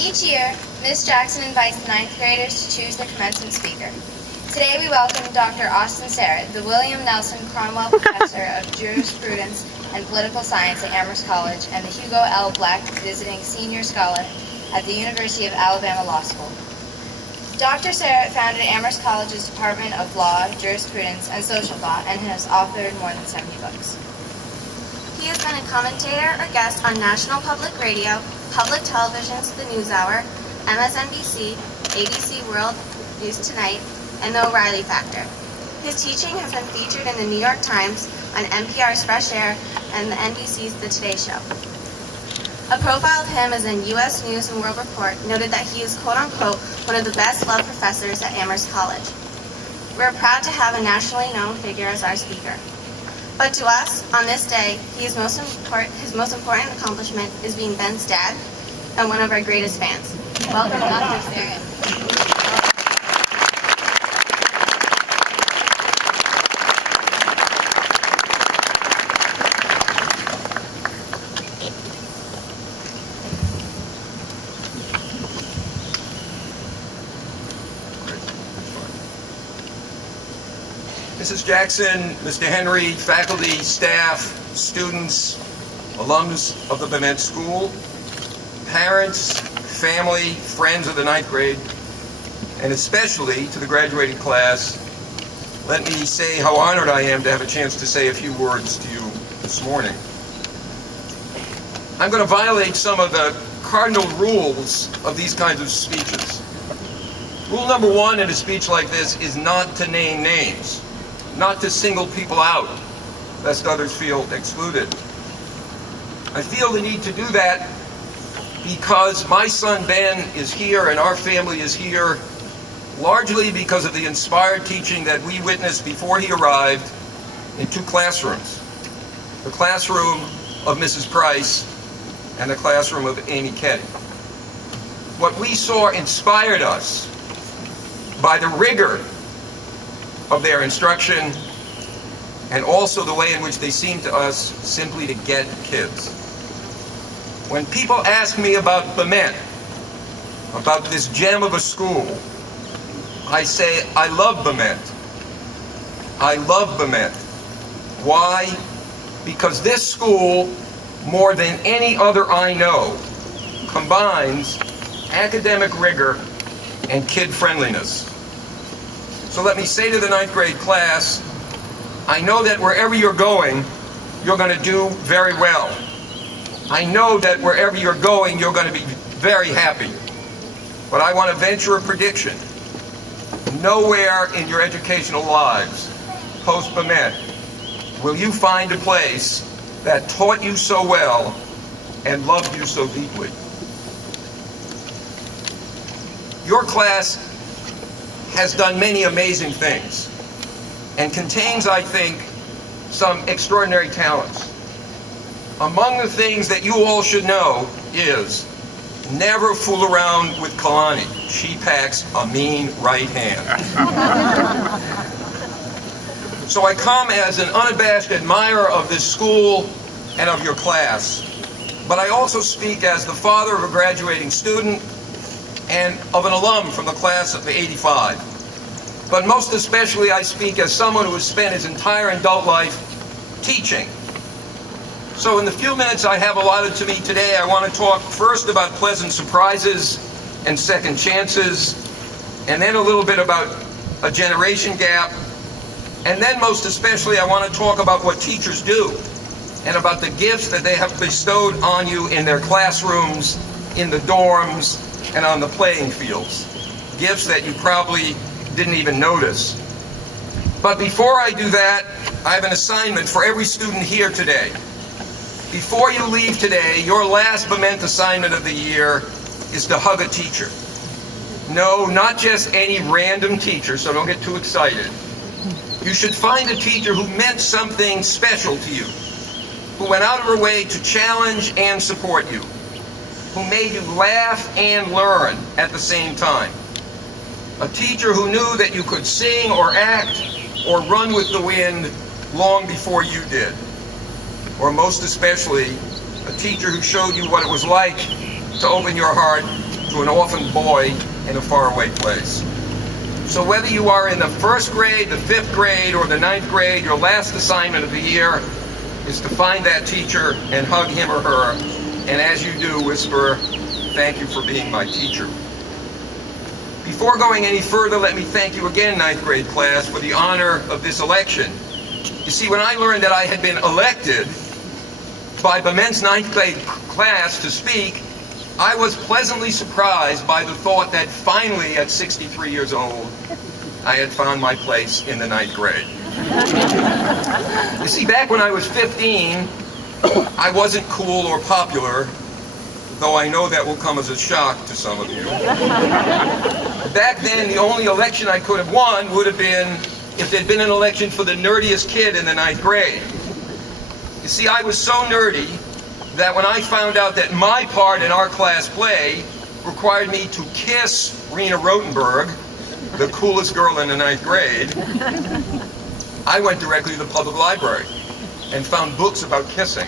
Each year, Ms. Jackson invites the ninth graders to choose their commencement speaker. Today we welcome Dr. Austin Serrett, the William Nelson Cromwell Professor of Jurisprudence and Political Science at Amherst College and the Hugo L. Black Visiting Senior Scholar at the University of Alabama Law School. Dr. Serrett founded Amherst College's Department of Law, Jurisprudence, and Social Thought and has authored more than 70 books. He has been a commentator or guest on National Public Radio, Public Television's The NewsHour, MSNBC, ABC World News Tonight, and The O'Reilly Factor. His teaching has been featured in the New York Times, on NPR's Fresh Air, and the NBC's The Today Show. A profile of him as in U.S. News and World Report noted that he is quote-unquote one of the best-loved professors at Amherst College. We're proud to have a nationally known figure as our speaker. But to us, on this day, his most important accomplishment is being Ben's dad and one of our greatest fans. Welcome, Dr. Serrett. Mrs. Jackson, Mr. Henry, faculty, staff, students, alums of the Bement School, parents, family, friends of the ninth grade, and especially to the graduating class, let me say how honored I am to have a chance to say a few words to you this morning. I'm going to violate some of the cardinal rules of these kinds of speeches. Rule number one in a speech like this is not to name names. Not to single people out, lest others feel excluded. I feel the need to do that because my son Ben is here and our family is here, largely because of the inspired teaching that we witnessed before he arrived in two classrooms. The classroom of Mrs. Price and the classroom of Amy Ketty. What we saw inspired us by the rigor of their instruction, and also the way in which they seem to us simply to get kids. When people ask me about Bement, about this gem of a school, I say, I love Bement. I love Bement. Why? Because this school, more than any other I know, combines academic rigor and kid friendliness. So let me say to the ninth grade class, I know that wherever you're going, you're going to do very well. I know that wherever you're going, you're going to be very happy. But I want to venture a prediction. Nowhere in your educational lives, post-Bement, will you find a place that taught you so well and loved you so deeply. Your class has done many amazing things and contains, I think, some extraordinary talents. Among the things that you all should know is never fool around with Kalani. She packs a mean right hand. So I come as an unabashed admirer of this school and of your class, but I also speak as the father of a graduating student and of an alum from the class of '85. But most especially, I speak as someone who has spent his entire adult life teaching. So in the few minutes I have allotted to me today, I want to talk first about pleasant surprises and second chances, and then a little bit about a generation gap, and then most especially I want to talk about what teachers do and about the gifts that they have bestowed on you in their classrooms, in the dorms, and on the playing fields. Gifts that you probably didn't even notice. But before I do that, I have an assignment for every student here today. Before you leave today, your last Bement assignment of the year is to hug a teacher. No, not just any random teacher, so don't get too excited. You should find a teacher who meant something special to you, who went out of her way to challenge and support you, who made you laugh and learn at the same time. A teacher who knew that you could sing or act or run with the wind long before you did. Or most especially, a teacher who showed you what it was like to open your heart to an orphan boy in a faraway place. So whether you are in the 1st grade, the 5th grade, or the 9th grade, your last assignment of the year is to find that teacher and hug him or her, and as you do, whisper, "Thank you for being my teacher." Before going any further, let me thank you again, 9th grade class, for the honor of this election. You see, when I learned that I had been elected by Bement's 9th grade class to speak, I was pleasantly surprised by the thought that finally, at 63 years old, I had found my place in the 9th grade. You see, back when I was 15, I wasn't cool or popular, though I know that will come as a shock to some of you. Back then, the only election I could have won would have been if there'd been an election for the nerdiest kid in the 9th grade. You see, I was so nerdy that when I found out that my part in our class play required me to kiss Rena Rotenberg, the coolest girl in the 9th grade, I went directly to the public library and found books about kissing.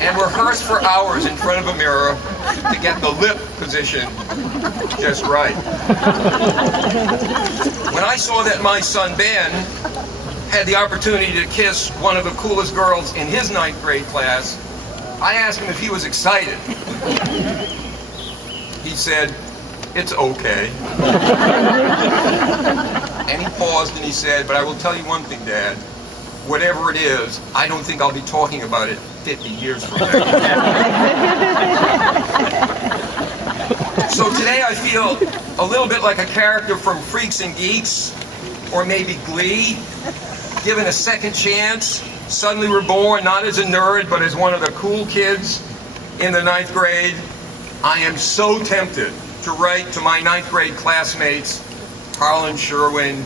And rehearsed for hours in front of a mirror to get the lip position just right. When I saw that my son Ben had the opportunity to kiss one of the coolest girls in his 9th grade class, I asked him if he was excited. He said, "It's okay." And he paused and he said, "But I will tell you one thing, Dad. Whatever it is, I don't think I'll be talking about it 50 years from now." So today I feel a little bit like a character from Freaks and Geeks, or maybe Glee, given a second chance, suddenly reborn, not as a nerd, but as one of the cool kids in the 9th grade. I am so tempted to write to my 9th grade classmates, Harlan Sherwin,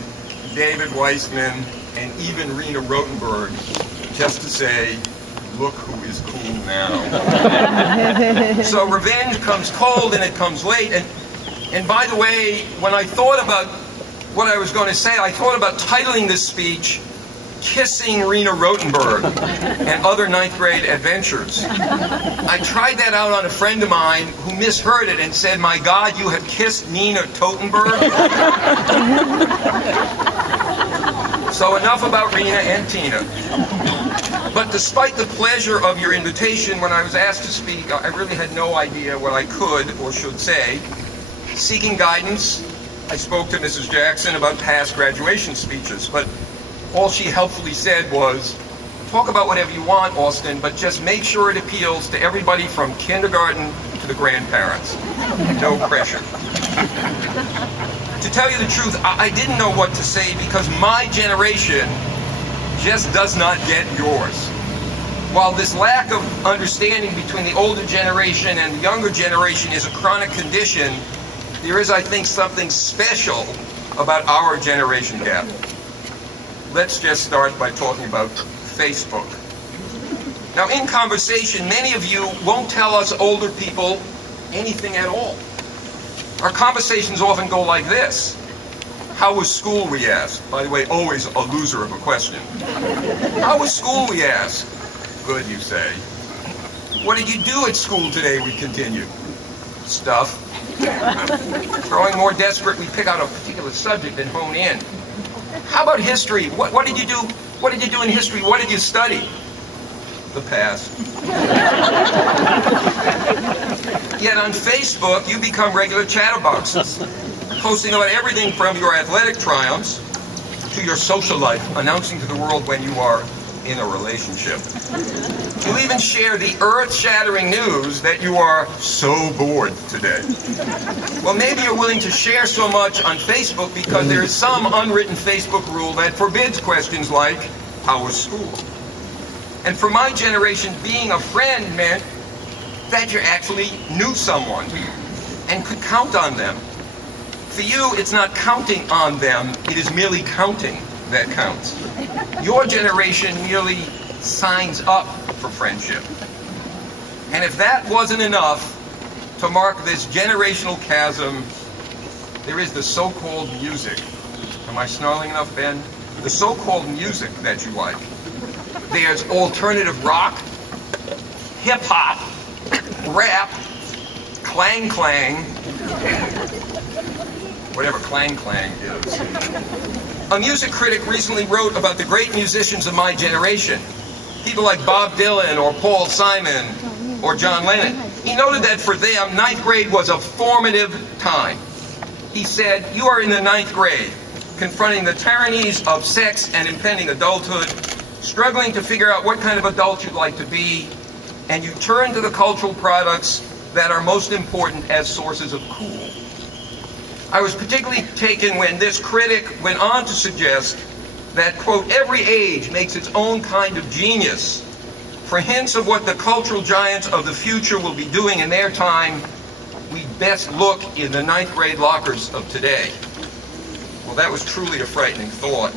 David Weissman, and even Rena Rotenberg, just to say, "Look who is cool now." So revenge comes cold and it comes late. And by the way, when I thought about what I was going to say, I thought about titling this speech, "Kissing Rena Rotenberg and Other 9th Grade Adventures." I tried that out on a friend of mine who misheard it and said, "My God, you have kissed Nina Totenberg?" So enough about Rena and Tina. But despite the pleasure of your invitation, when I was asked to speak, I really had no idea what I could or should say. Seeking guidance, I spoke to Mrs. Jackson about past graduation speeches, but all she helpfully said was, "Talk about whatever you want, Austin, but just make sure it appeals to everybody from kindergarten to the grandparents. No pressure." To tell you the truth, I didn't know what to say because my generation just does not get yours. While this lack of understanding between the older generation and the younger generation is a chronic condition, there is, I think, something special about our generation gap. Let's just start by talking about Facebook. Now, in conversation, many of you won't tell us older people anything at all. Our conversations often go like this. "How was school?" we ask. By the way, always a loser of a question. "How was school?" we ask. "Good," you say. "What did you do at school today?" we continue. "Stuff." Growing more desperate, we pick out a particular subject and hone in. "How about history? What did you do? What did you do in history? What did you study?" "The past." Yet on Facebook, you become regular chatterboxes, posting about everything from your athletic triumphs to your social life, announcing to the world when you are in a relationship. You even share the earth-shattering news that you are so bored today. Well, maybe you're willing to share so much on Facebook because there is some unwritten Facebook rule that forbids questions like, "How was school?" And for my generation, being a friend meant that you actually knew someone and could count on them. For you, it's not counting on them, it is merely counting that counts. Your generation merely signs up for friendship. And if that wasn't enough to mark this generational chasm, there is the so-called music. Am I snarling enough, Ben? The so-called music that you like. There's alternative rock, hip-hop, rap, clang clang, whatever clang clang is. A music critic recently wrote about the great musicians of my generation, people like Bob Dylan or Paul Simon or John Lennon. He noted that for them, ninth grade was a formative time. He said, "You are in the ninth grade, confronting the tyrannies of sex and impending adulthood, struggling to figure out what kind of adult you'd like to be, and you turn to the cultural products that are most important as sources of cool." I was particularly taken when this critic went on to suggest that, quote, "every age makes its own kind of genius. For hints of what the cultural giants of the future will be doing in their time, we best look in the ninth grade lockers of today." Well, that was truly a frightening thought.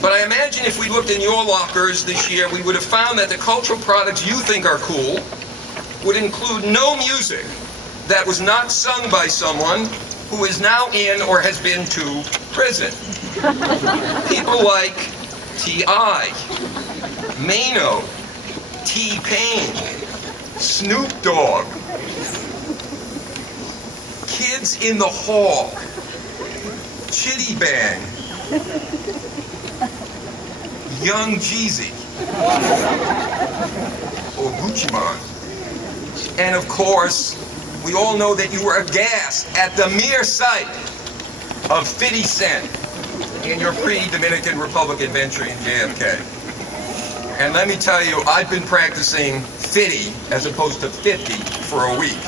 But I imagine if we looked in your lockers this year, we would have found that the cultural products you think are cool would include no music that was not sung by someone who is now in or has been to prison. People like T.I., Mano, T-Pain, Snoop Dogg, Kids in the Hall, Chitty Bang, Young Jeezy, or Gucci Mane. And of course, we all know that you were aghast at the mere sight of 50 Cent in your pre-Dominican Republic adventure in JFK. And let me tell you, I've been practicing 50 as opposed to 50 for a week.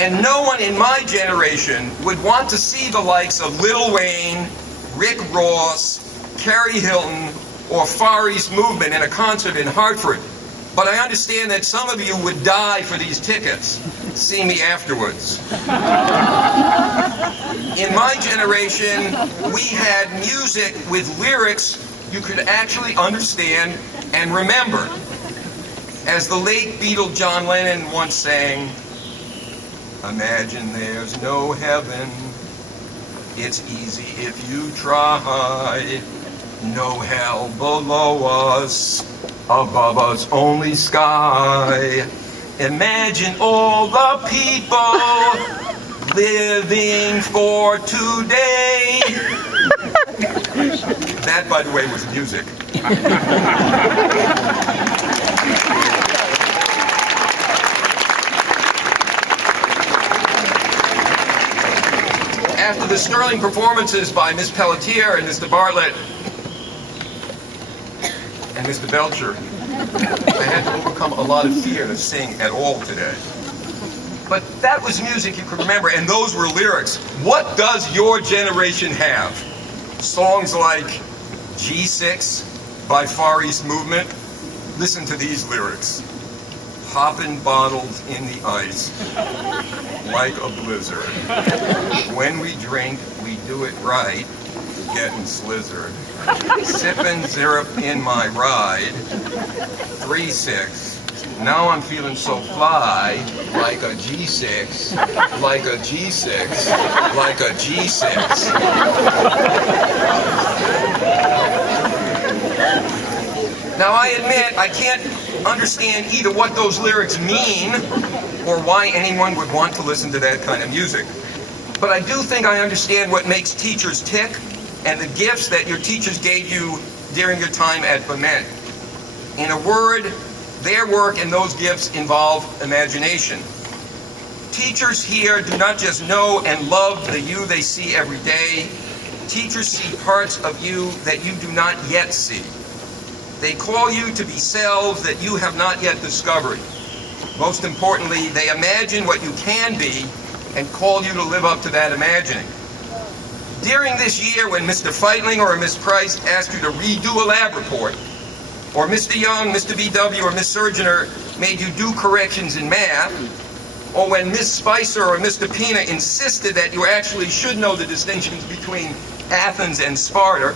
And no one in my generation would want to see the likes of Lil Wayne, Rick Ross, Carrie Hilton, or Far East Movement in a concert in Hartford. But I understand that some of you would die for these tickets. See me afterwards. In my generation, we had music with lyrics you could actually understand and remember. As the late Beatle John Lennon once sang, "Imagine there's no heaven. It's easy if you try. No hell below us. Above us only sky. Imagine all the people living for today." That, by the way, was music. After the sterling performances by Miss Pelletier and Mr. Bartlett and Mr. Belcher, I had to overcome a lot of fear to sing at all today. But that was music you could remember, and those were lyrics. What does your generation have? Songs like G6 by Far East Movement? Listen to these lyrics. "Poppin' bottles in the ice like a blizzard. When we drink, we do it right, getting slizzard. Sippin' syrup in my ride, 3-6. Now I'm feeling so fly, like a G6, like a G6, like a G6. Now I admit I can't understand either what those lyrics mean or why anyone would want to listen to that kind of music. But I do think I understand what makes teachers tick and the gifts that your teachers gave you during your time at Bement. In a word, their work and those gifts involve imagination. Teachers here do not just know and love the you they see every day. Teachers see parts of you that you do not yet see. They call you to be selves that you have not yet discovered. Most importantly, they imagine what you can be and call you to live up to that imagining. During this year when Mr. Feitling or Miss Price asked you to redo a lab report, or Mr. Young, Mr. BW, or Miss Surgener made you do corrections in math, or when Miss Spicer or Mr. Pina insisted that you actually should know the distinctions between Athens and Sparta,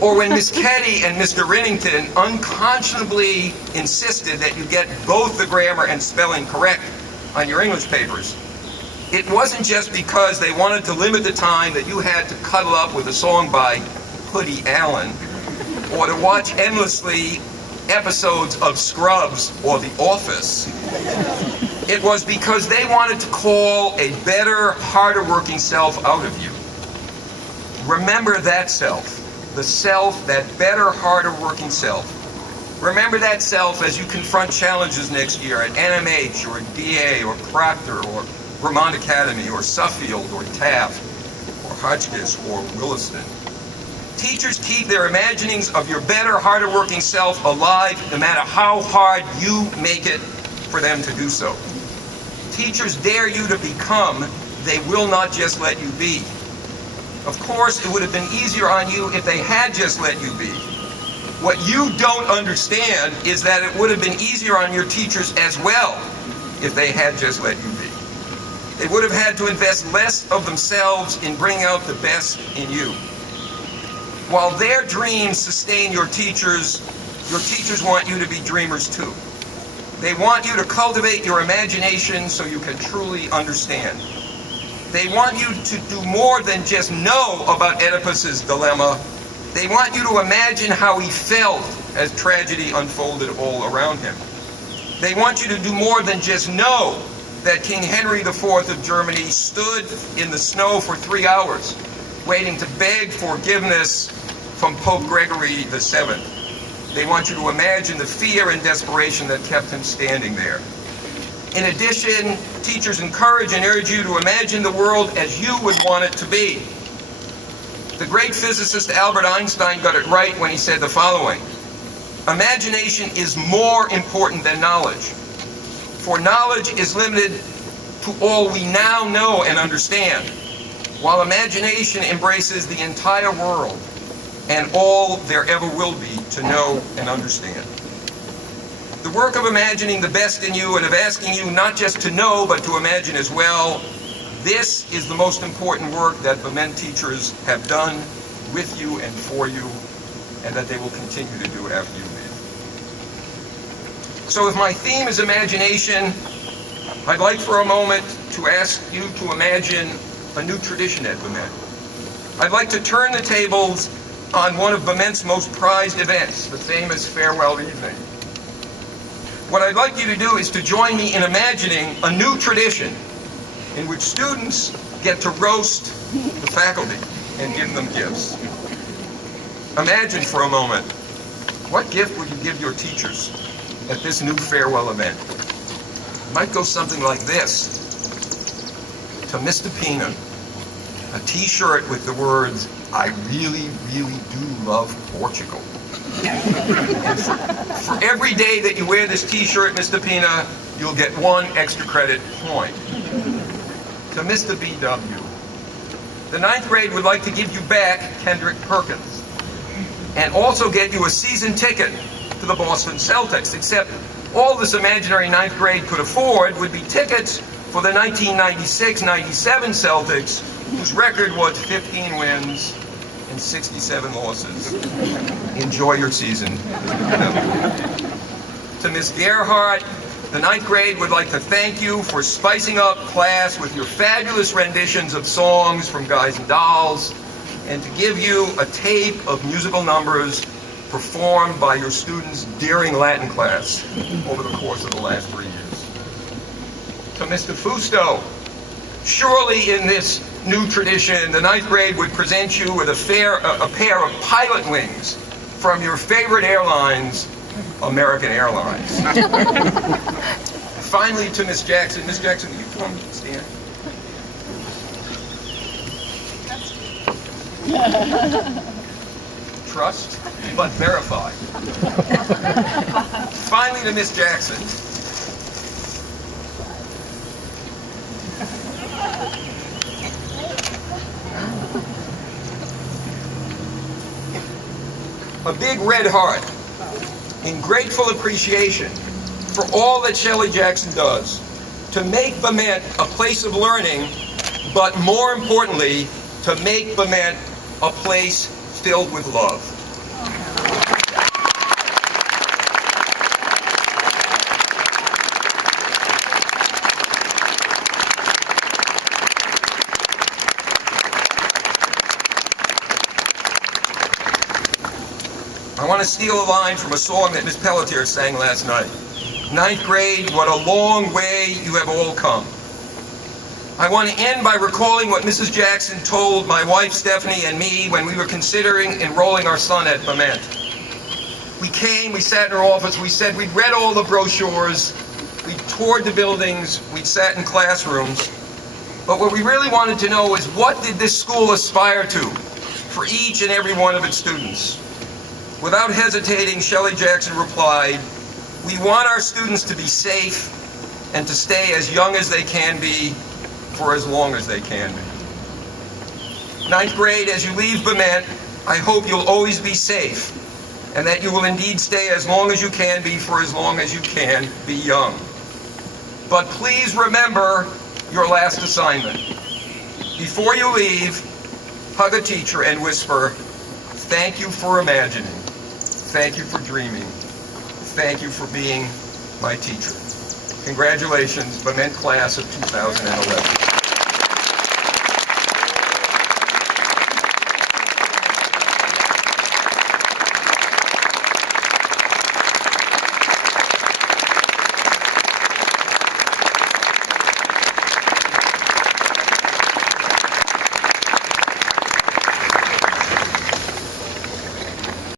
or when Miss Ketty and Mr. Rinnington unconscionably insisted that you get both the grammar and spelling correct on your English papers. It wasn't just because they wanted to limit the time that you had to cuddle up with a song by Woody Allen, or to watch endlessly episodes of Scrubs or The Office. It was because they wanted to call a better, harder working self out of you. Remember that self. The self, that better, harder working self. Remember that self as you confront challenges next year at NMH or DA or Proctor or Vermont Academy or Suffield or Taft or Hotchkiss or Williston. Teachers keep their imaginings of your better, harder working self alive no matter how hard you make it for them to do so. Teachers dare you to become, they will not just let you be. Of course, it would have been easier on you if they had just let you be. What you don't understand is that it would have been easier on your teachers as well if they had just let you be. They would have had to invest less of themselves in bringing out the best in you. While their dreams sustain your teachers want you to be dreamers too. They want you to cultivate your imagination so you can truly understand. They want you to do more than just know about Oedipus's dilemma. They want you to imagine how he felt as tragedy unfolded all around him. They want you to do more than just know that King Henry IV of Germany stood in the snow for 3 hours, waiting to beg forgiveness from Pope Gregory VII. They want you to imagine the fear and desperation that kept him standing there. In addition, teachers encourage and urge you to imagine the world as you would want it to be. The great physicist Albert Einstein got it right when he said the following: imagination is more important than knowledge, for knowledge is limited to all we now know and understand, while imagination embraces the entire world and all there ever will be to know and understand. The work of imagining the best in you and of asking you not just to know but to imagine as well, this is the most important work that the men teachers have done with you and for you, and that they will continue to do after you leave. So if my theme is imagination, I'd like for a moment to ask you to imagine a new tradition at Bement. I'd like to turn the tables on one of Bement's most prized events, the famous farewell evening. What I'd like you to do is to join me in imagining a new tradition in which students get to roast the faculty and give them gifts. Imagine for a moment, what gift would you give your teachers at this new farewell event? It might go something like this. To Mr. Pina, a t-shirt with the words, "I really, really do love Portugal." And for every day that you wear this t-shirt, Mr. Pina, you'll get 1 extra credit point. To Mr. BW, the 9th grade would like to give you back Kendrick Perkins and also get you a season ticket to the Boston Celtics, except all this imaginary 9th grade could afford would be tickets for the 1996-97 Celtics, whose record was 15 wins and 67 losses. Enjoy your season. To Miss Gerhardt, the 9th grade would like to thank you for spicing up class with your fabulous renditions of songs from Guys and Dolls, and to give you a tape of musical numbers performed by your students during Latin class over the course of the last 3 years. To Mr. Fusto, surely in this new tradition, the 9th grade would present you with a pair of pilot wings from your favorite airlines, American Airlines. Finally, to Miss Jackson. Miss Jackson, will you come stand? Trust, but verify. Finally, to Miss Jackson. A big red heart in grateful appreciation for all that Shelley Jackson does to make Bement a place of learning, but more importantly, to make Bement a place filled with love. I want to steal a line from a song that Miss Pelletier sang last night. 9th grade, what a long way you you have all come. I want to end by recalling what Mrs. Jackson told my wife Stephanie and me when we were considering enrolling our son at Bement. We came, we sat in her office, we said we'd read all the brochures, we toured the buildings, we'd sat in classrooms, but what we really wanted to know is what did this school aspire to for each and every one of its students? Without hesitating, Shelley Jackson replied, "We want our students to be safe and to stay as young as they can be for as long as they can be." Ninth grade, as you leave Bement, I hope you'll always be safe and that you will indeed stay as long as you can be for as long as you can be young. But please remember your last assignment. Before you leave, hug a teacher and whisper, "Thank you for imagining. Thank you for dreaming. Thank you for being my teacher." Congratulations, Bement class of 2011.